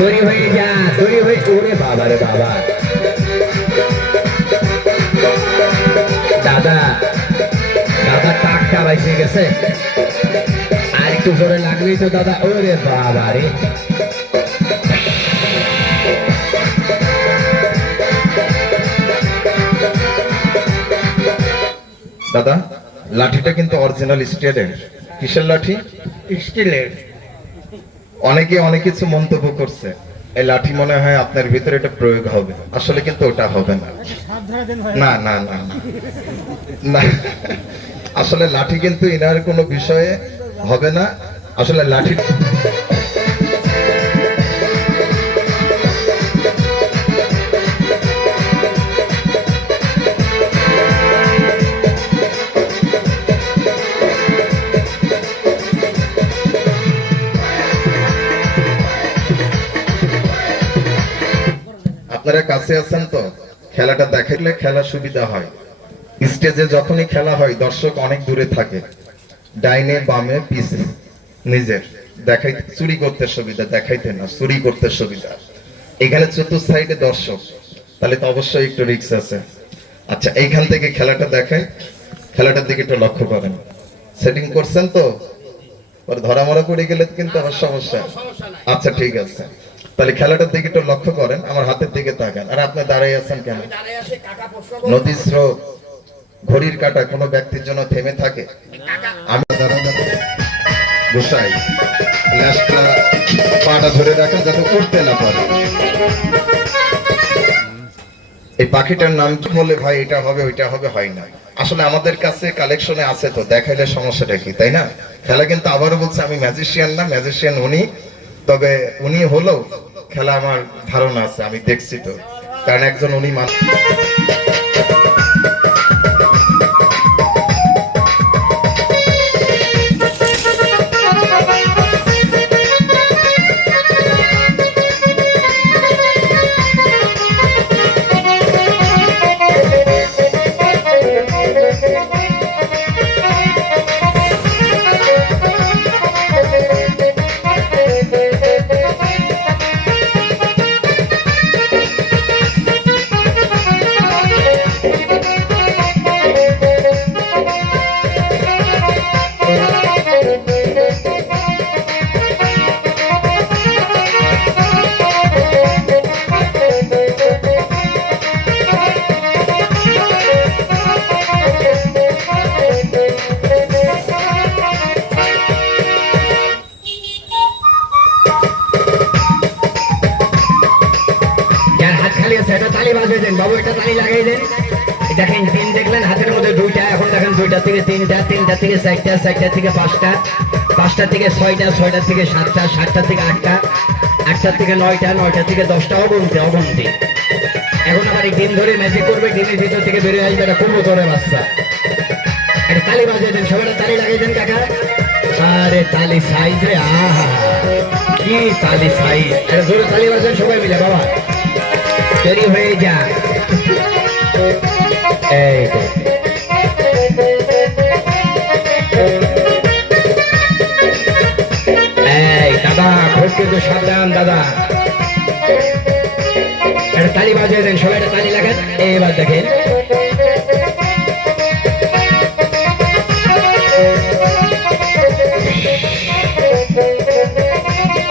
তৈরি হয়ে যা, তৈরি হয়ে, ওরে বাবা রে বাবা, দাদা দাদা টাকটা বাইসে গেছে, আর একটু জোরে লাগলেই তো দাদা, ওরে বাবা রে। দাদা লাঠিটা কিন্তু অরিজিনাল স্টিলের। কিসের লাঠি? স্টিলের। অনেকে অনেক কিছু মন্তব্য করছে, এই লাঠি মনে হয় আপনার ভিতরে এটা প্রয়োগ হবে, আসলে কিন্তু ওটা হবে না। না না না না না, আসলে লাঠি কিন্তু এনার কোনো বিষয়ে হবে না। আসলে লাঠি আপনারা কাছে আছেন তো, খেলাটা দেখাইলে খেলা সুবিধা হয়। স্টেজে যখনই খেলা হয় দর্শক অনেক দূরে থাকে, ডাইনে বামে পিছে, নিজের দেখাই চুরি করতে সুবিধা, দেখাইতে না চুরি করতে সুবিধা। এখানে চতুর্থ সাইডে দর্শক, তাহলে তো অবশ্যই একটু রিস্ক আছে। আচ্ছা এইখান থেকে খেলাটা দেখাই, খেলাটার দিকে একটু লক্ষ্য করেন। সেটিং করছেন তো, ধরা মরা করে গেলে কিন্তু আবার সমস্যা। আচ্ছা ঠিক আছে, তাহলে খেলাটার দিকে একটু লক্ষ্য করেন, আমার হাতের দিকে তাকান। আর আপনি দাঁড়িয়ে আছেন কেন? নদীর স্রোত, ঘড়ির কাঁটা কোনো ব্যক্তির জন্য থেমে থাকে? আমি বসাই ল্যাসটা, পাটা ধরে রাখেন যাতে উঠতে না পারে। এই পাখিটার নাম কি বলে ভাই? এটা হবে ওইটা হবে, হয় না। আসলে আমাদের কাছে কালেকশনে আছে তো, দেখাইলে সমস্যাটা কি, তাই না? খেলা কিন্তু আবারও বলছে, আমি ম্যাজিশিয়ান না, ম্যাজিশিয়ান উনি। তবে উনি হলেও খেলা আমার ধারণা আছে, আমি দেখছি তো, কারণ একজন উনি তালি বাজিয়ে দেন বাবু, এটা তালি লাগাই দেন। দেখেন তিন দেখলেন হাতের মধ্যে দুইটা, এখন দেখেন দুইটা থেকে তিনটা, তিনটা থেকে চারটা, চারটা থেকে পাঁচটা, পাঁচটা থেকে ছয়টা, ছয়টা থেকে সাতটা, সাতটা থেকে আটটা, আটটা থেকে নয়টা, নয়টা থেকে 10টা, অগন্তি অগন্তি। এখন আবার এই ডিম ধরে ম্যাজিক করবে, ডিমের ভিতর থেকে বেরিয়ে আসবে একটা কবুতরের বাচ্চা। একটা তালি বাজিয়ে দেন, সবাই তালি লাগাই দেন কাকা। আরে তালি সাইজ রে, আহা কি তালি সাইজ, একটা জোরে তালি বাজেন সবাই মিলে বাবা। তৈরি হয়ে যা, এই তো এই দাদা, খুব কিন্তু সাবধান দাদা। একটা তালি বাজিয়ে দেন, সবাই একটা তালি লাগান। এবার দেখেন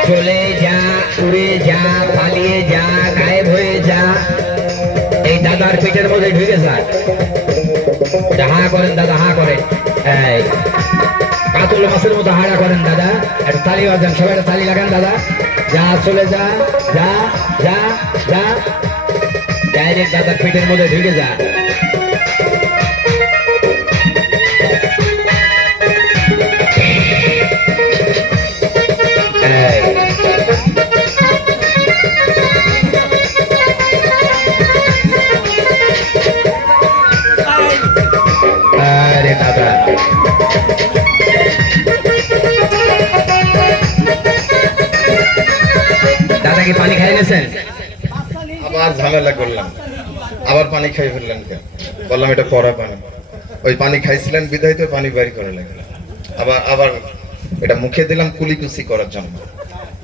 চলে যা, উড়ে যা, পালিয়ে যা, গায়েব হয়ে যা, এই দাদার পেটের মধ্যে ঢুকে যা। হা করেন দাদা, হা করেন, এই কাতল মাছের মতো হাড়া করেন দাদা। একটা তালি বাজান, সবাই একটা তালি লাগান দাদা। যা, চলে যা, যা যা যা, ডাইরেক্ট দাদার পেটের মধ্যে ঢুকে যা। দাদা কি পানি খাই গেছেন? আবার ঝামেলা করলাম, আবার পানি খাই ফেললেন কেন? বললাম এটা পড়া পানি, ওই পানি খাইছিলেন বিধায় তো পানি বাইর করে লাগলো। আবার আবার এটা মুখে দিলাম কুলিকুচি করার জন্য।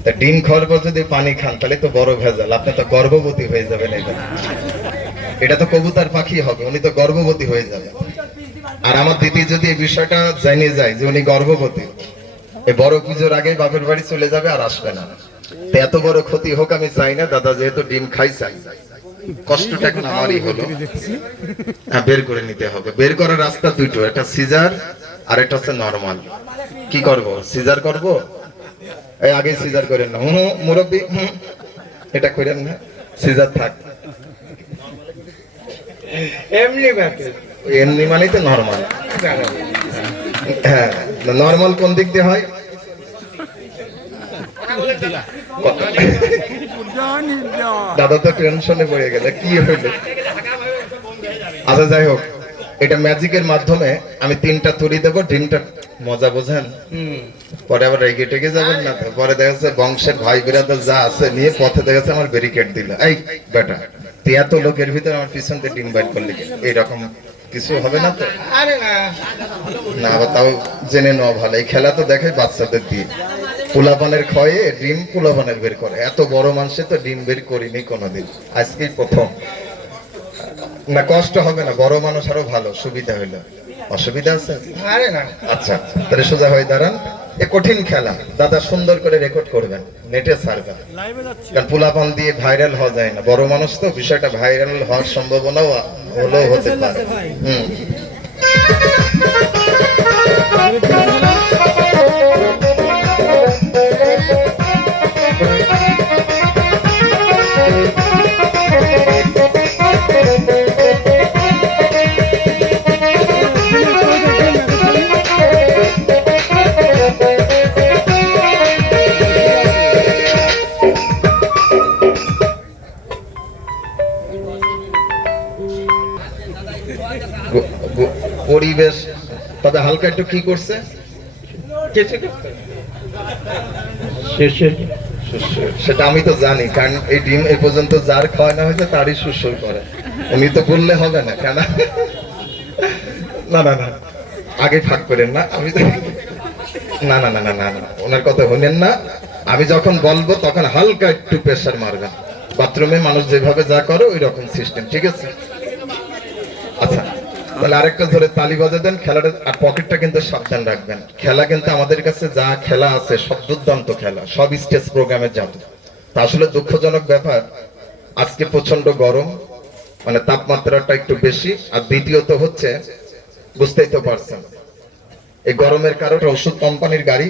তা ডিম খাওয়ার পর যদি পানি খান তাহলে তো বড় ভেজাল, আপনি তো গর্ভবতী হয়ে যাবেন। এটা তো কবুতর পাখি হবে, উনি তো গর্ভবতী হয়ে যাবে। আর আমার দিদি যদি এই বিষয়টা জেনে যায় যে উনি গর্ভবতী, এই বড় পুজোর আগে বাপের বাড়ি চলে যাবে আর আসবে না। তো এত বড় ক্ষতি হোক আমি চাই না। দাদা যেহেতু ডিম খাই চাই, কষ্টটা এখন আমারই হলো। হ্যাঁ, বের করে নিতে হবে। বের করার রাস্তা দুটো, একটা সিজার আর একটা হচ্ছে নরমাল। কি করব, সিজার করব? এই আগে সিজার করেন না, মুরব্বী, এটা করেন না, সিজার থাক। এমনি মানেই তো নরমাল। হ্যাঁ, নরমাল কোন দিক দিয়ে হয়? দাদা তো টেনশনে পড়ে গেল, কি হইলো? আচ্ছা যাই হোক, এটা ম্যাজিকের মাধ্যমে আমি 3টা তুড়ি দেবো, ডিমটা মজা বোঝেন, পরে আবার রেগে টেগে যাবেন না তো। পরে দেখা যাচ্ছে বংশের ভাই বিরাদার যা আছে নিয়ে পথে দেখা যাচ্ছে আমার ব্যারিকেড দিল, এই বেটা তুই এত লোকের ভিতরে আমার পিছন থেকে ডিম বাইর করলি, এইরকম কিছু হবে না তো? না, তাও জেনে নেওয়া ভালো। এই খেলা তো দেখে বাচ্চাদের দিয়ে, পোলাপানের ক্ষয়ে ডিম পোলাপানের বের করে। এত বড় মানুষে তো ডিম বের করিনি কোনোদিন, আজকেই প্রথম। না কষ্ট হবে না, বড় মানুষ আরো ভালো, সুবিধা হইলো। অসুবিধা আছে? আরে না। আচ্ছা, তাহলে সোজা হয়ে দাঁড়ান। এ কঠিন খেলা, দাদা সুন্দর করে রেকর্ড করবেন, নেটে ছাড়বেন, কারণ পোলাপান দিয়ে ভাইরাল হওয়া যায় না। বড় মানুষ তো, বিষয়টা ভাইরাল হওয়ার সম্ভাবনাও হলেও হতে পারে। পরিবেশ তবে হালকা একটু কি করছে, সেটা আমি তো জানি, কারণ এই ডিম এই পর্যন্ত যার খাওয়া না হয়েছে তারই সুসই করে। উনি তো বললে হবে না, কেন? না না না, আগে ফাঁক করেন না। আমি না না না না না না, ওনার কথা শুনেন না। আমি যখন বলবো তখন হালকা একটু প্রেসার মারবেন। বাথরুমে মানুষ যেভাবে যা করে ওই রকম সিস্টেম, ঠিক আছে? আচ্ছা, তাহলে আরেকটা ধরে তালি বাজে দেন। খেলাটা আর পকেটটা কিন্তু সাবধান রাখবেন। খেলা কিন্তু আমাদের কাছে যা খেলা আছে সব দুর্দান্ত খেলা, সব স্টেজ প্রোগ্রামে যাবে। তা আসলে দুঃখজনক ব্যাপার, আজকে প্রচন্ড গরম, মানে তাপমাত্রাটা একটু বেশি। আর দ্বিতীয়ত হচ্ছে, বুঝতেই তো পারছেন, এই গরমের কারণে ওষুধ কোম্পানির গাড়ি